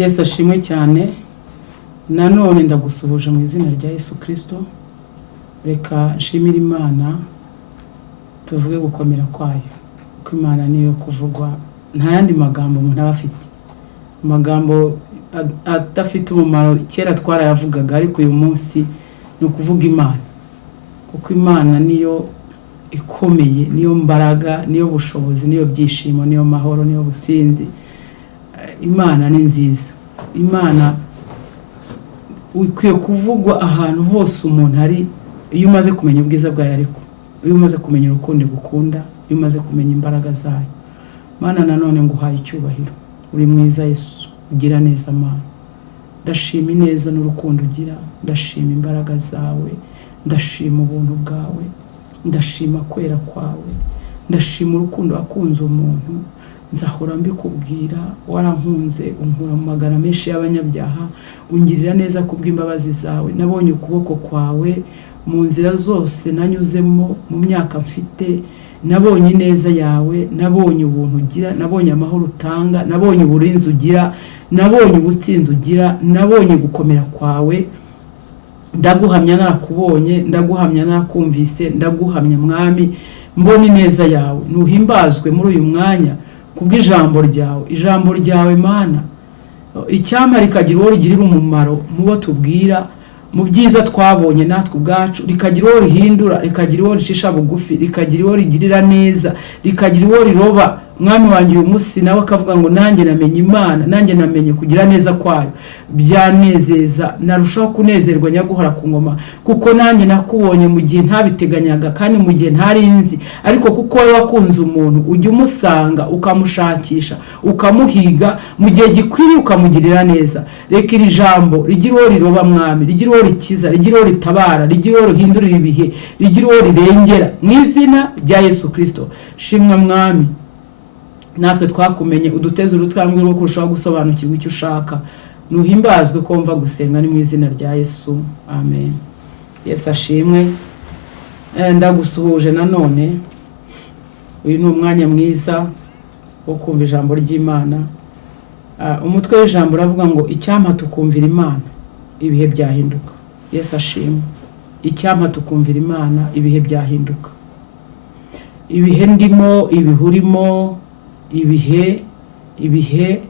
Yesu ashimwe cyane. Nanone ndagusuhuje mu izina rya Yesu Kristo. Reka nshimire Imana, tuvuge gukomera kwayo, kuko Imana niyo kuvugwa, nta yandi magambo umuntu aba afite. Amagambo adafite umumaro kera twarayavugaga, ariko uyu munsi ni ukuvuga Imana, kuko Imana niyo ikomeye, niyo mbaraga, niyo bushobozi, niyo byishimo, niyo mahoro, niyo butsinzi. Imana ni nziza. Imana ukwiye kuvugwa ahantu hose umuntu ari, iyo umaze kumenya ubwiza bwayo, ariko iyo umaze kumenya urukundo gukunda, iyo umaze kumenya imbaraga zayo. Mana, nanone nguhaye icyubahiro, uri mwiza Yesu, ugira neza Mana. Ndashima ineza n'urukundo ugira, ndashima imbaraga zawe, ndashima ubuntu bwawe, ndashima kwera kwawe, ndashima urukundo wakunze umuntu. Nzahora mbikubwira, warankunze unkura mu magana menshi y'abanyabyaha, ungirira neza kubw'imbabazi zawe. Nabonye ukuboko kwawe mu nzira zose nanyuzemo, mu myaka mfite. Nabonye ineza yawe, nabonye ubuntu ugira, nabonye amahoro utanga, nabonye uburinzi ugira, nabonye ubutsinzi ugira, nabonye gukomera kwawe. Ndaguhamya narakubonye, ndaguhamya narakumvise, ndaguhamya Mwami, mbona ineza yawe. Nuhimbazwe muri uyu mwanya kubw'ijambo ryawe. Ijambo ryawe Mana, icyampa rikagira uwo rigirira umumaro mu bo tubwira, mu byiza twabonye natwe ubwacu, rikagira uwo rihindura, rikagira uwo rishisha bugufi, rikagira uwo rigirira neza, rikagira uwo riroba. Mwami wanjye uyu munsi nawe akavuga ngo nanjye namenye Imana, nanjye namenye kugira neza kwayo. Byanezeza, narushaho kunezerwa nyaguhora ku ngoma, kuko nanjye nakubonye mu gihe ntabiteganyaga, kandi mu gihe ntari nzi. Ariko kuko wowe wakunze umuntu, ujya umusanga, ukamushakisha, ukamuhiga, mu gihe gikwiriye ukamugirira neza. Reka iri jambo rigira uwo riroba Mwami, rigira uwo rikiza, rigira uwo ritabara, rigira uwo rihindurira ibihe, rigira uwo rirengera, mu izina rya Yesu Kristo. Shimwa Mwami, natwe twakumenye, uduteze urutwambwe rwo kurushaho gusobanukirwa icyo ushaka. Nuhimbazwe ko mva gusenga, ni mu izina rya Yesu, amen. Yesu ashimwe. Ndagusuhuje nanone. Uyu ni umwanya mwiza wo kumva ijambo ry'Imana. Umutwe w'ijambo uravuga ngo icyampa tukumvira Imana, ibihe byahinduka. Yesu ashimwe. Icyampa tukumvira Imana, ibihe byahinduka. Ibihe ndimo, ibihurimo, ibihe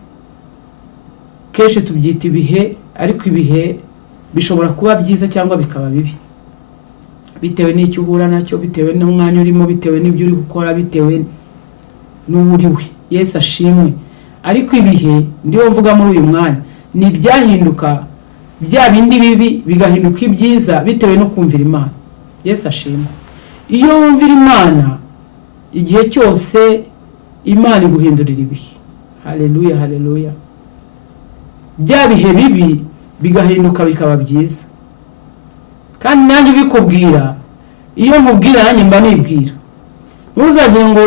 kenshi tubyita ibihe, ariko ibihe bishobora kuba byiza cyangwa bikaba bibi, bitewe n'icyo uhura nacyo, bitewe n'umwanya urimo, bitewe n'ibyo uri gukora, bitewe n'uburiwe. Yesu ashimwe. Ariko ibihe ndiho mvuga muri uyu mwanya ni ibyahinduka, bya bindi bibi bigahinduka ibyiza, bitewe no kumvira Imana. Yesu ashimwe. Iyo wumvira Imana, igihe cyose Imana iguhindurira ibihe. Haleluya, haleluya. Bya bihe bibi bigahinduka bikaba byiza. Kandi nanjye bikubwira, iyo nkubwira nanjye mba nibwira. Ntuzagire ngo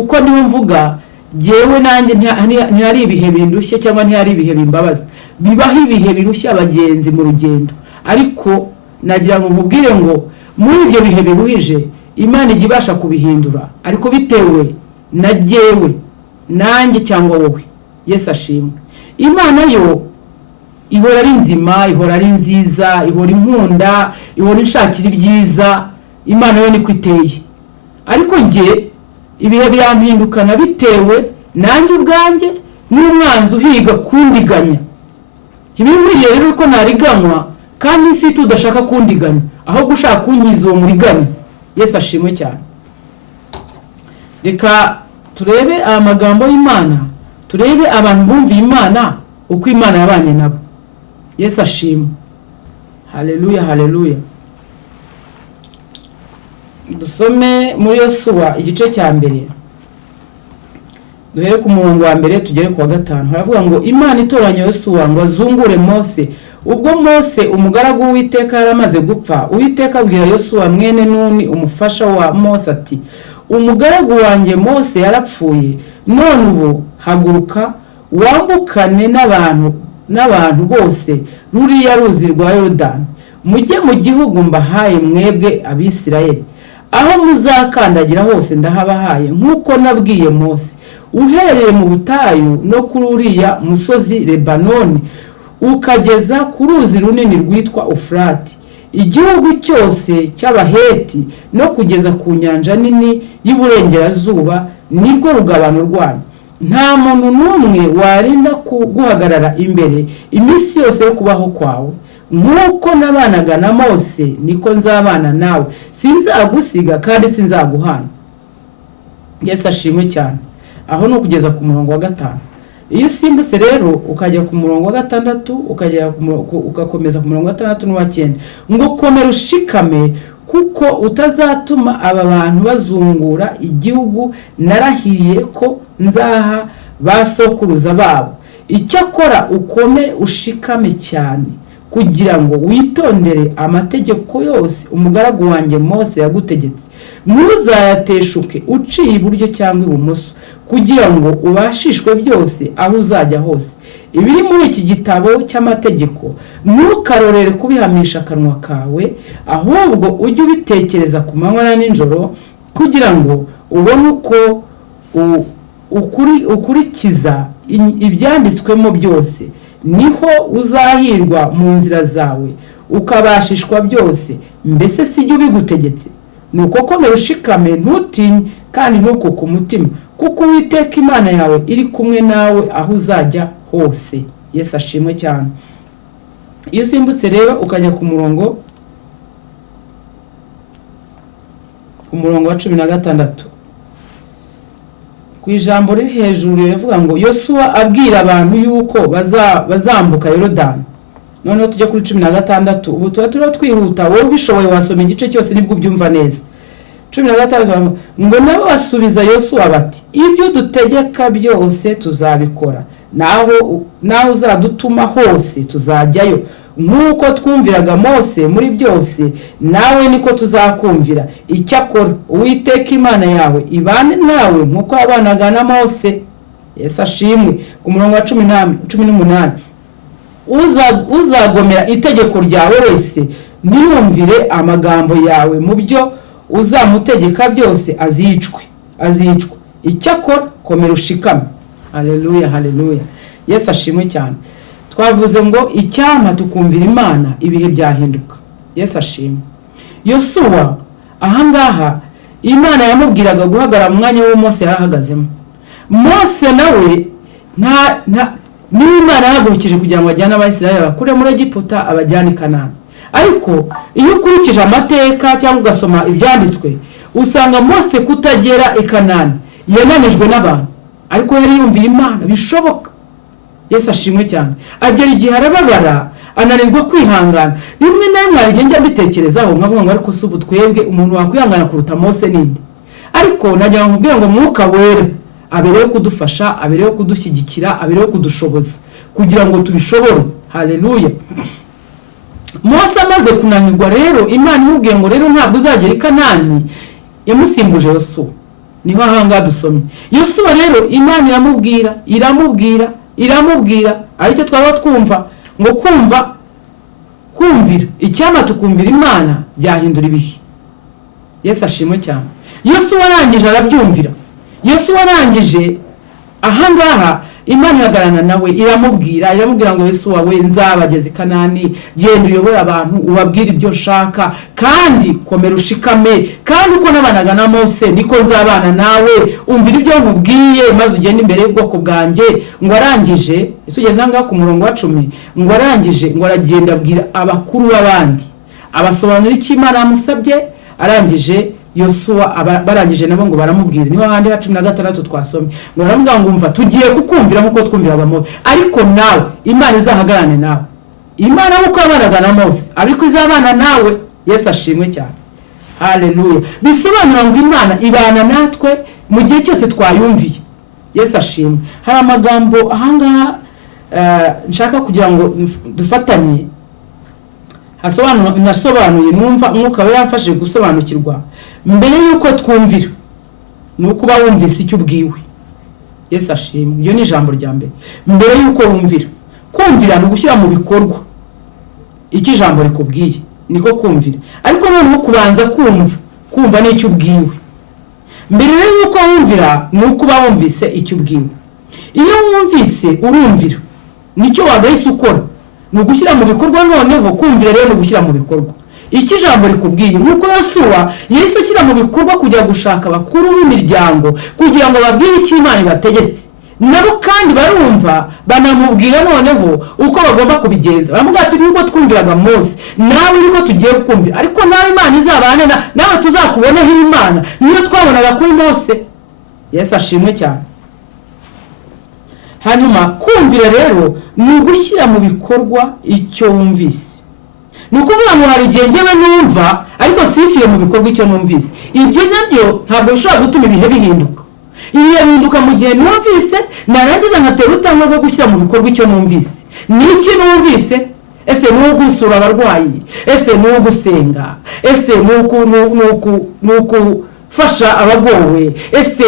uko niho mvuga, jewe nanjye ntihari ibihe bindushye cyangwa ntihari ibihe bimbabaza. Bibaho ibihe birushya abagenzi mu rugendo. Ariko nagira ngo nkubwire ngo muri ibyo bihe biruhije, Imana ijya ibasha kubihindura, ariko bitewe na jewe, nanjye cyangwa wowe. Yesu ashimwe. Imana yo ihora ari nzima, ihora ari nziza, ihora inkunda, ihora inshakira ibyiza. Imana yo niko iteye. Ariko nge ibihe birampindukana bitewe nanjye ubwanjye n'umwanzi uhiga kundiganya. Ntibinkwiriye rero ko nariganywa kandi mfite udashaka kundiganya, aho gushaka kunkiza uwo muriganya. Yesu ashimwe cyane. Reka turebe amagambo y'Imana, turebe abantu bumviye Imana, uko Imana yabanye nabo. Yesu ashimwe. Haleluya, haleluya. Dusome muri Yosuwa igice cya mbere, duhere ku murongo wa mbere tugere ku wa 5. Haravuga ngo Imana itoranya Yosuwa ngo azungure Mose. Ubwo Mose umugaragu w'Uwiteka yaramaze gupfa, Uwiteka abwira Yosuwa mwene Nuni umufasha wa Mose ati, umugaragu wanjye Mose yarapfuye, none ubu haguruka wambukane n'abantu bose ruriya ruzi rwa Yorodani, mujye mu gihugu mbahaye mwebwe Abisirayeli. aho muzakandagira hose ndahabahaye nk'uko nabwiye Mose, uhereye mu butayu no kuri uriya musozi Lebanoni ukageza ku ruzi runini rwitwa Ufurati, igihugu cyose cy'Abaheti no kugeza ku nyanja nini y'Iburengerazuba nirwo rugabano rwanyu. Nta muntu n'umwe warinda guhagarara imbere iminsi yose yo kubaho kwawe. Nk'uko nabanaga na Mose niko nzabana nawe, sinzagusiga kandi sinzaguhana. Yesu ashimwe cyane. Aho no kugeza ku murongo wa 5. Iyo simbutse rero ukajya ku murongo wa 6 ugakomeza ku murongo wa 6 n'uwa 9, ngo komera ushikame kuko utazatuma aba bantu bazungura igihugu narahiriye ko nzaha basokuruza babo. Icyakora ukome ushikame cyane kugira ngo witondere amategeko yose umugaragu wanjye Mose yagutegetse, ntuzayateshuke uciye iburyo cyangwa ibumoso, kugira ngo ubashishwe byose aho uzajya hose. Ibiri muri iki gitabo cy'amategeko ntukarorere kubihamisha akanwa kawe, ahubwo ujye ubitekereza ku manywa na nijoro, kugira ngo ubone uko ukurikiza ibyanditswemo byose. Niho uzahirwa mu nzira zawe ukabashishwa byose. Mbese sijye ubigutegetse? Nuko komera ushikame, ntutinye kandi ntukuke umutima, kuko Uwiteka Imana yawe iri kumwe nawe aho uzajya hose. Yesu ashimwe cyane. Iyo simbutse rero ukajya ku murongo wa 16, ku ijambo riri hejuru rivuga ngo Yosuwa abwira abantu yuko bazambuka Yorodani. Noneho tujya kuri 16. Ubu tuba twihuta, wowe ubishoboye wasoma igice cyose nibwo ubyumva neza. 16 ngo nabo basubiza Yosuwa bati, ibyo dutegeka byose tuzabikora, naho uzadutuma hose tuzajyayo. Nk'uko twumviraga Mose muri byose, nawe niko tuzakumvira. Icyakora Uwiteka Imana yawe ibane nawe nk'uko yabanaga na Mose. Yesu ashimwe. Ku murongo wa 18, uzagomera itegeko ryawe wese niyumvire amagambo yawe mu byo uzamutegeka byose azicwe. Icyakora komera ushikame. Haleluya, haleluya. Yesu ashimwe cyane. Twavuze ngo icyama tukumvira Imana ibihe byahinduka. Yesu ashimwe. Yosuwa ahangaha Imana yamubwiraga guhagarara mu mwanya wo Mose yarahagazemo. Mose nawe ni Imana yahagurukije kugira ngo ajyane Abayisiraheli bakure muri Egiputa abajyane i Kanani. Ariko iyo ukurikije amateka cyangwa ugasoma ibyanditswe, usanga Mose kutagera i Kanani yananijwe n'abantu, ariko yari yumviye Imana bishoboka. Yesu ashimwe cyane. Agera igihe arababara, ananirwa kwihangana. Rimwe na rimwe arigenda bitekerezaho nkavuga ngo ariko subu twebwe umuntu wakwihangana kuruta Mose ninde? Ariko najya nkubwira ngo Mwuka Wera abereho kudufasha, abereho kudushyigikira, abereho kudushoboza kugira ngo tubishobore. Haleluya. Mose amaze kunanirwa rero, Imana imubwiye ngo rero ntabwo uzagera i Kanani, yamusimbuje Yosuwa. Niho ahanga dusomye. Yosuwa rero Imana iramubwira aricyo twaba twumva ngo kumvira icyama tukumvira Imana byahindura ibihe. Yesu ashimwe cyane. Yosuwa arangije arabyumvira. Yosuwa arangije ahangaha Imana ihagarana nawe iramubwira ngo Yosuwa we nzabageze i Kanani, genda uyobora abantu ubabwire ibyo nshaka, kandi komera ushikame, kandi uko nabanaga na Mose niko nzabana nawe, umvira ibyo nkubwiye maze ugende imbere y'ubwoko bwanjye. Ngo arangije tugeze ahangaha ku murongo wa 10, ngo arangije ngo aragenda abwira abakuru b'abandi abasobanura icyo Imana yamusabye. Arangije Yosuwa barangije nabo ngo baramubwira. Niho handi ha 16 twasomye ngo baramubwira ngo umva tugiye kukumvira nkuko twumviraga Mose, ariko nawe Imana izahagarane nawe. Imana uko yabanaga na Mose ariko izabana nawe. Yesu ashimwe cyane. Haleluya. Bisobanura ngo Imana ibana natwe mu gihe cyose twayumviye. Yesu ashimwe. Hari amagambo ahangaha nshaka kugira ngo dufatanye nasobanuye numva Umwuka we yamfashije gusobanukirwa. Mbere yuko twumvira nuko uba wumvise icyo ubwiwe. Yesu ashimwe. Iyo ni ijambo rya mbere. Mbere yuko wumvira, kumvira no gushyira mu bikorwa icyo ijambo rikubwiye niko kumvira. Ariko noneho kubanza kumva n'icyo ubwiwe. Mbere rero yuko wumvira ni uko uba wumvise icyo ubwiwe. Iyo wumvise urumvira nicyo wagahise ukora, ni ugushyira mu bikorwa. Noneho kumvira rero ni ugushyira mu bikorwa iki jambo rikubwiye. Nuko Yosuwa yahise ashyira mu bikorwa kujya gushaka abakuru b'imiryango kugira ngo babwire icyo Imana ibategetse. Nabo kandi barumva, banamubwira noneho uko bagomba kubigenza. Baramubwira ati nuko twumviraga Mose, nawe niko tugiye kumvira, ariko nawe Imana izabane nawe, tuzakuboneho Imana niyo twabonaga kuri Mose. Yesu ashimwe cyane. Hanyuma kumvira rero ni ugushyira mu bikorwa icyo wumvise. Ni ukuvuga ngo hari igihe njyewe numva ariko sishyire mu bikorwa icyo numvise. Ibyo nabyo ntabwo bishobora gutuma ibihe bihinduka. Ibihe bihinduka mu gihe numvise narangiza nkatera urutambwe rwo gushyira mu bikorwa icyo numvise. Niki numvise? Ese ni ugusura abarwayi? Ese ni ugusenga? Ese ni ukufasha abagowe? Ese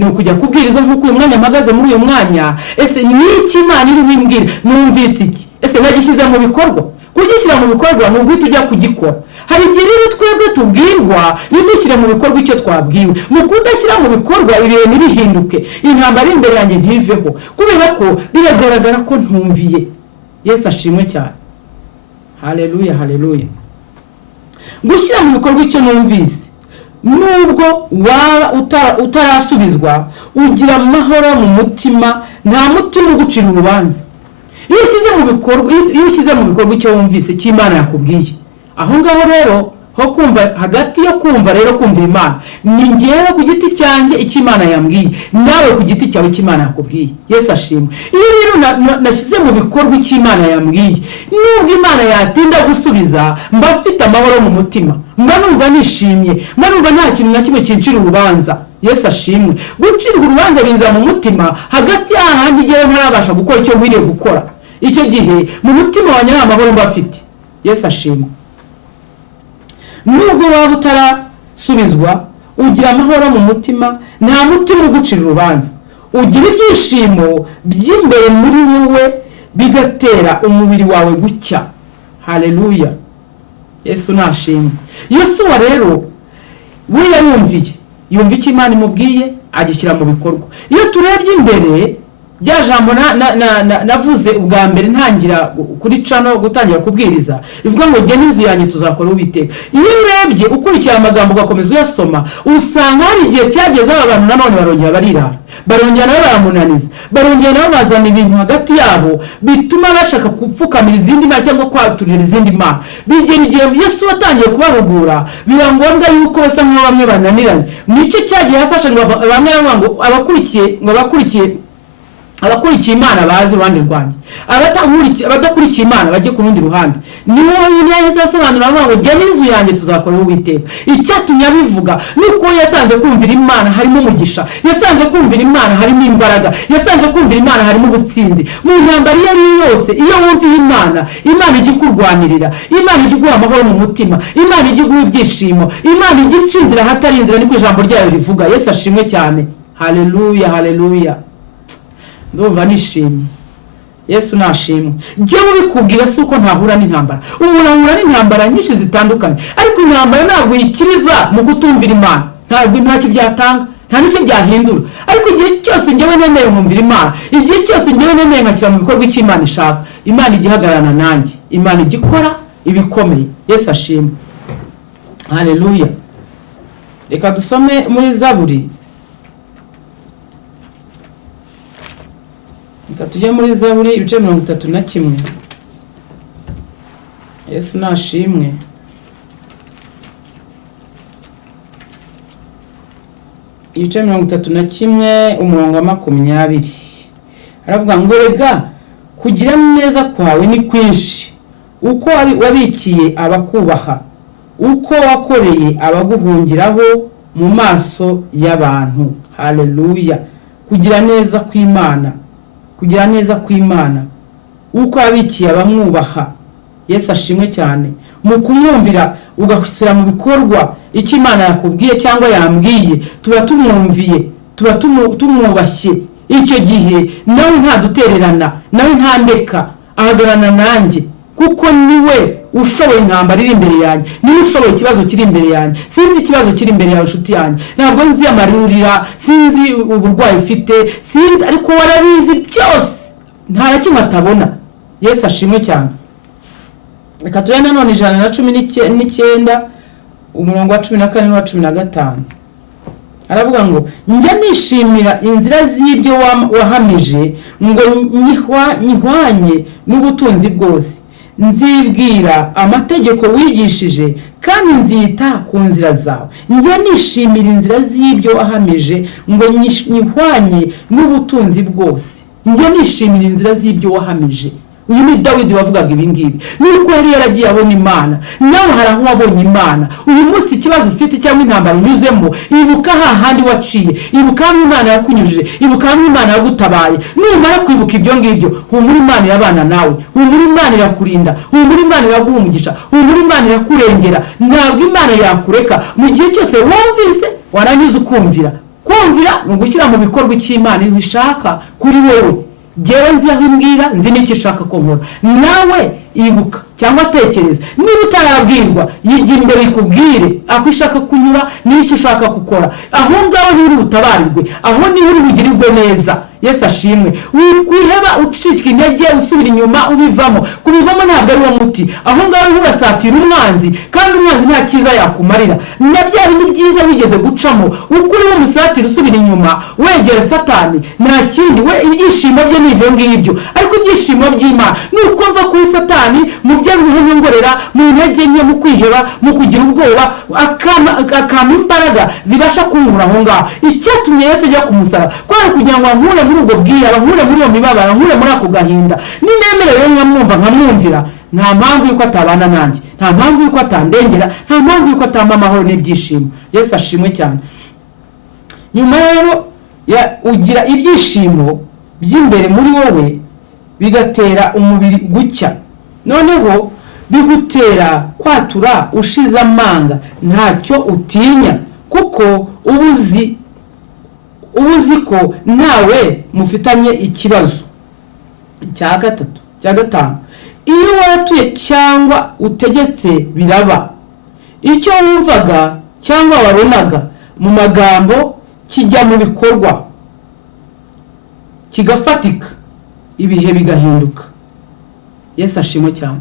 ni ukujya kubwiriza nk'uko uyu mwanya mpagaze muri uyu mwanya? Ese niki Imana iri wimbwira? Numvise iki? Ese nagishyize mu bikorwa? Kugishyira mu bikorwa ni uguhita ujya kugikora. Hari igihe rero twebwe tubwirwa ntidushyire mu bikorwa icyo twabwiwe. Mu kudashyira mu bikorwa ibihe ntibihinduke, intambara imbere yanjye ntiveho, kubera ko biragaragara ko ntumviye. Yesu ashimwe cyane. Haleluya, haleluya. Gushyira mu bikorwa icyo numvise, nubwo waba utarasubizwa, ugira amahoro mu mutima, nta mutima ugucira urubanza. Iyo ushyize mu bikorwa icyo wumvise cy'Imana yakubwiye, aho ngaho rero ho kumva, hagati yo kumva rero kumvira Imana, ni ngewe ku giti cyanjye icyo Imana yambwiye, nawe ku giti cyawe icyo Imana yakubwiye. Yesu ashimwe. Iyo rero nashyize mu bikorwa icyo Imana yambwiye, nubwo Imana yatinda gusubiza, mba mfite amahoro mu mutima, mba numva nishimye, mba numva nta kintu na kimwe kincira urubanza. Yesu ashimwe. Gucirwa urubanza biza mu mutima hagati y'ahandi igihe ntarabasha gukora icyo nkwiriye gukora. Icyo gihe mu mutima wanjye nta mahoro mba afite. Yesu ashimwe. Nubwo waba utarasubizwa, ugira amahoro mu mutima, nta mutima ugucira urubanza. Ugira ibyishimo by'imbere muri wowe bigatera umubiri wawe gucya. Haleluya. Yesu nashimwe. Yosuwa rero we yarumviye, yumva icyo Imana imubwiye, agishyira mu bikorwa. Iyo turebye imbere rya jambo navuze ubwa mbere ntangira kuri cano gutangira kubwiriza, rivuga ngo jye n'inzu yanjye tuzakora Uwiteka. Iyo urebye ukurikira amagambo ugakomeza uyasoma, usanga hari igihe cyageze abantu nanone barongera barirara, barongera nabo baramunaniza, barongera nabo bazana ibintu hagati yabo bituma bashaka kupfukamira izindi mana cyangwa kwaturira izindi mana. Bigera igihe Yesu watangiye kubahugura, biba ngombwa yuko basa nk'aho bamwe bananiranye. Nicyo cyagiye yafasha ngo bamwe ngo abakurikiye Imana bazi uruhande rwanjye, abadakurikiye Imana bajye ku rundi ruhande. Niwo yahise asobanura ngo jye n'inzu yanjye tuzakora Uwiteka. Icyatumye abivuga nuko yasanze kumvira Imana harimo umugisha, yasanze kumvira Imana harimo imbaraga, yasanze kumvira Imana harimo ubutsinzi. Mu ntambara iyo ari yose, iyo wumviye Imana ijya ikurwanirira, Imana ijya iguha amahoro mu mutima, Imana ijya iguha ibyishimo, Imana ijya ica inzira hatari inzira, niko ijambo ryayo rivuga. Yesu ashimwe cyane. Haleluya, haleluya. Ndumva nishimye. Yesu nashimwe. Jyewe ubikubwira si uko ntahura n'intambara. Umuntu ahura n'intambara nyinshi zitandukanye, ariko intambara ntabwo yikiriza mu kutumvira Imana. Ntacyo byatanga, nta n'icyo byahindura. Ariko igihe cyose njyewe nemeye nkumvira Imana, igihe cyose njyewe nemeye nkashyira mu bikorwa icyo Imana ishaka, Imana igihagararana nanjye, Imana igikora ibikomeye. Yesu ashimwe. Haleluya. Reka dusome muri Zaburi. Tujye muri Zaburi ibice 31. Yesu nashimwe. Ibice 31 umurongo wa 20. Aravuga ngo rega kugira neza kwawe ni kwinshi, uko wabikiye abakubaha, uko wakoreye abaguhungiraho mu maso y'abantu. Haleluya. Kugira neza kw'Imana, kugira neza kw'Imana, uko abikiye abamwubaha. Yesu ashimwe cyane. Mu kumwumvira ugashyira mu bikorwa icyo Imana yakubwiye cyangwa yambwiye, tuba tumwumviye, tuba tumwubashye. Icyo gihe nawe ntadutererana, nawe ntandeka, ahagarana nanjye, kuko niwe ushoboye intambara iri imbere yanjye, niwe ushoboye ikibazo kiri imbere yanjye. Sinzi ikibazo kiri imbere yawe inshuti yanjye, ntabwo nzi amarurira, sinzi uburwayi ufite, sinzi, ariko warabizi byose, nta na kimwe atabona. Yesu ashimwe cyane. Reka turebe nanone 119 umurongo wa 14 n'uwa 15. Aravuga ngo njya nishimira inzira z'ibyo wahamije ngo nyihwanye n'ubutunzi bwose, nzibwira amategeko wigishije kandi nzita ku nzira zawe. Njya nishimira inzira z'ibyo wahamije ngo nyihwanye n'ubutunzi bwose. Njya nishimira inzira z'ibyo wahamije. Uyu ni Dawidi wavugaga ibi ngibi. Nuko yari yaragiye abona Imana, nawe hari aho wabonye Imana. Uyu munsi ikibazo ufite cyangwa intambara unyuzemo, ibuka hahandi waciye, ibuka hamwe Imana yakunyujije, ibuka hamwe Imana yagutabaye. Numara kwibuka ibyo ngibyo, humura Imana irabana nawe, humura Imana irakurinda, humura Imana iraguha umugisha, humura Imana irakurengera. Ntabwo Imana yakureka mu gihe cyose wumvise waranyuze ukumvira. Kumvira ni ugushyira mu bikorwa icyo Imana ishaka kuri wowe. Jewe nzi aho imbwira, nzi n'icyo ishaka ko nkora. Nawe ibuka cyangwa tekereza, niba utarabwirwa yijya imbere ikubwire aho ishaka kunyura n'icyo ishaka gukora. Aho ngaho ni uri butabarirwe, aho ni uri bugirirwe neza. Yesu ashimwe. Wikwiheba ucicika intege usubira inyuma ubivamo. Kubivamo ntabwo ari wo muti. Aho ngaho urasatira umwanzi, kandi umwanzi nta cyiza yakumarira. Na bya bindi byiza wigeze gucamo, ukuri wo musatira usubira inyuma wegera Satani, nta kindi we ibyishimo bye ni ibyo ngibyo. Ariko ibyishimo by'Imana nuko mva kuri Satani mu byabihe ngorera, mu ntege nke, mu kwiheba, mu kugira ubwoba, akama imbaraga zibasha kunkura aho ngaho. Icyatumye Yesu ajya kumusara kwari kugira ngo ankure muri ubwo bwira, ankure muri iyo mibabaro, ankure muri ako gahinda. Ninemerewe nkamwumva nkamwumvira, nta mpamvu yuko atabana nanjye, nta mpamvu yuko atandengera, nta mpamvu yuko atamba amahoro n'ibyishimo. Yesu ashimwe cyane. Nyuma rero ugira ibyishimo by'imbere muri wowe bigatera umubiri gucya, noneho bigutera kwatura ushize amanga, ntacyo utinya, kuko ubuzi ko nawe mufitanye ikibazo. Cya gatanu, iyo waratuye cyangwa utegetse biraba, icyo wumvaga cyangwa wabonaga mu magambo kijya mu bikorwa, kigafatika, ibihe bigahinduka. Yesu ashimwe cyane.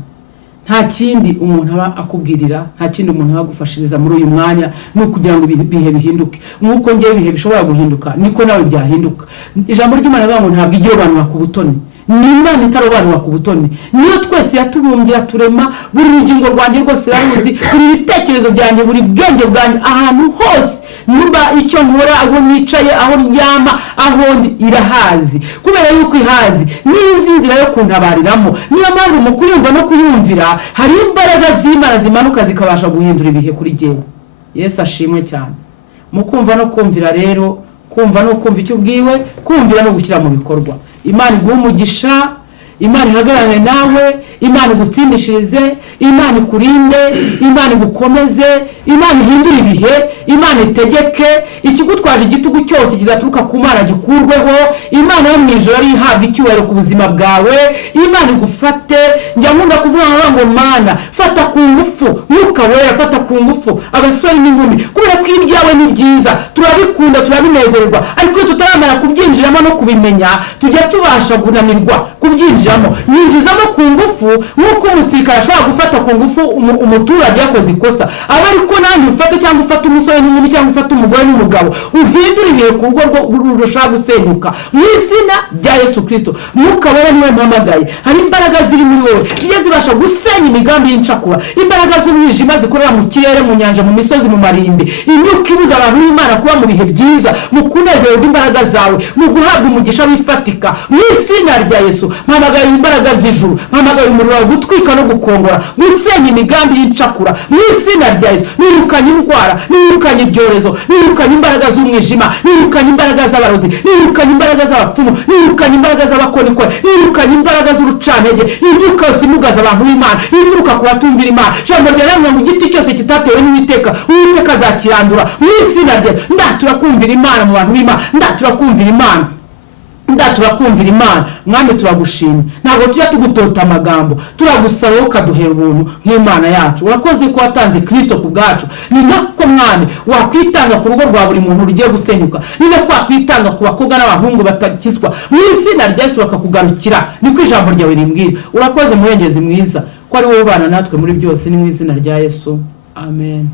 Nta kindi umuntu aba akubwirira, nta kindi umuntu aba agufashiriza muri uyu mwanya, no kugira ngo ibihe bihinduke. Nkuko ngiye ibihe bishobora guhinduka, niko nawe byahinduka. Ijambo ry'Imana rivuga ngo ntabwo igira abantu ku butoni, ni Imana itarobanura ku butoni. Niyo twese yatubumbye turema, buri rugingo rwanjye rwose yaruzi, buri bitekerezo byanjye, buri bwenge bwanjye, ahantu hose nuba icyo nkora, aho nicaye, aho ndyama, aho ndi, irahazi. Kubera yuko ihazi nizi nzira yo kuntabariramo, niyo mpamvu mu kuyumva no kuyumvira hari imbaraga z'Imana zimanuka zikabasha guhindura ibihe kuri jyewe. Yesu ashimwe cyane. Mu kumva no kumvira rero, kumva no kumva icyo ubwiwe, kumvira no gushyira mu bikorwa. Imana iguha umugisha, Imana ihagarare nawe, Imana igutsindishirize, Imana ikurinde, Imana igukomeze, Imana ihindure ibihe, Imana itegeke, ikigutwaje igitugu cyose kizaturuka ku Mana gikurweho. Imana yo mu ijuru ari ihabwa icyubahiro ku buzima bwawe. Imana igufate. Njya nkunda kuvuga ngo Mana fata ku ngufu, Mwuka Wera fata ku ngufu abasore n'inkumi, kubera ko ibyawe ni byiza, turabikunda, turabinezerwa, ariko tutaramara kubyinjiramo no kubimenya tujya tubasha kunanirwa kubyinjira. Ninjizamo ku ngufu, nk'uko umusirikare ashobora gufata ku ngufu umuturage yakoze ikosa. Aba ariko nandi ufata cyangwa ufata umusore n'inkumi cyangwa ufata umugore n'umugabo, uhindura ibihe ku rugo rushaka gusenyuka. Mu izina rya Yesu Kristo, Mwuka Wera niwe mpamagaye. Hari imbaraga ziri muri wowe zijya zibasha gusenya imigambi y'incakura, imbaraga z'umwijima zikorera mu kirere, mu nyanja, mu misozi, mu marimbi, imyuka ibuza abantu b'Imana kuba mu bihe byiza, mu kunezerwa imbaraga zawe, mu guhabwa umugisha wifatika. Mu izina rya Yesu mpamagaye imbaraga z'ijuru, mpamagaye umuriro wo gutwika no gukongora, gusenya imigambi y'incakura. Mu izina rya Yesu nirukanye indwara, nirukanye ibyorezo, nirukanye imbaraga z'umwijima, nirukanye imbaraga z'abarozi, nirukanye imbaraga z'abapfumu, nirukanye imbaraga z'abakonikoni, nirukanye imbaraga z'urucantege, imyuka yose imugaza abantu b'Imana ituruka ku batumvira Imana. Jambo ryaramwe mu giti cyose kitatewe n'Uwiteka, Uwiteka azakirandura. Mu izina rya ndatura kumvira Imana mu bantu b'Imana, ndatura kumvira Imana. turakumvira Imana. Mwami turagushimye, ntabwo tujya tugutota amagambo, turagusaba ukaduhera ubuntu nk'Imana yacu. Urakoze ko watanze Kristo ku bwacu, ni nako Mwami wakwitanga ku rugo rwa buri muntu rugiye gusenyuka, ni nako wakwitanga ku bakobwa n'abahungu batakizwa mu izina rya Yesu bakakugarukira, niko ijambo ryawe rimbwira. Urakoze murengezi mwiza ko ari wowe ubana natwe muri byose, ni mu izina rya Yesu, amen.